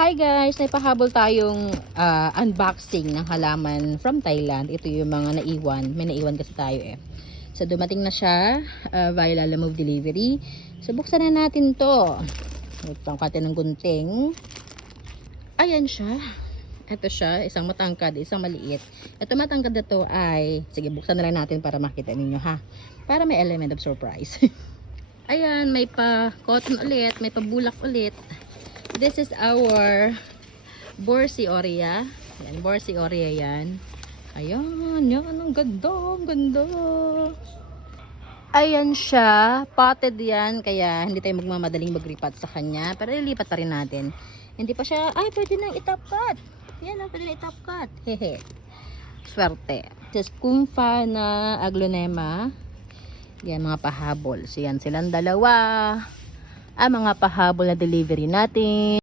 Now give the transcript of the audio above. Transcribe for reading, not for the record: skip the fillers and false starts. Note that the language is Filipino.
Hi guys! Naipahabol tayong unboxing ng halaman from Thailand. Ito yung mga naiwan. May naiwan kasi tayo eh. So dumating na siya via Lalamove Delivery. So buksan na natin to. Ito ang kate ng gunting. Ayan siya. Ito siya. Isang matangkad, isang maliit. Ito matangkad na to ay, sige buksan na lang natin para makita ninyo ha. Para may element of surprise. Ayan, may pa cotton ulit, may pa bulak ulit. This is our Borseoria. Yan, Borseoria yan. Ayan, yan. Ang ganda, ang ganda. Ayan siya. Potted yan. Kaya hindi tayo magmamadaling maglipat sa kanya. Pero ilipat pa rin natin. Hindi pa siya, ay pwede nang itop cut. Yan, pwede nang itop cut. Hehe. Swerte. This is Kumfa na Aglonema. Yan, mga pahabol. So yan silang dalawa. Ang mga pahabol na delivery natin.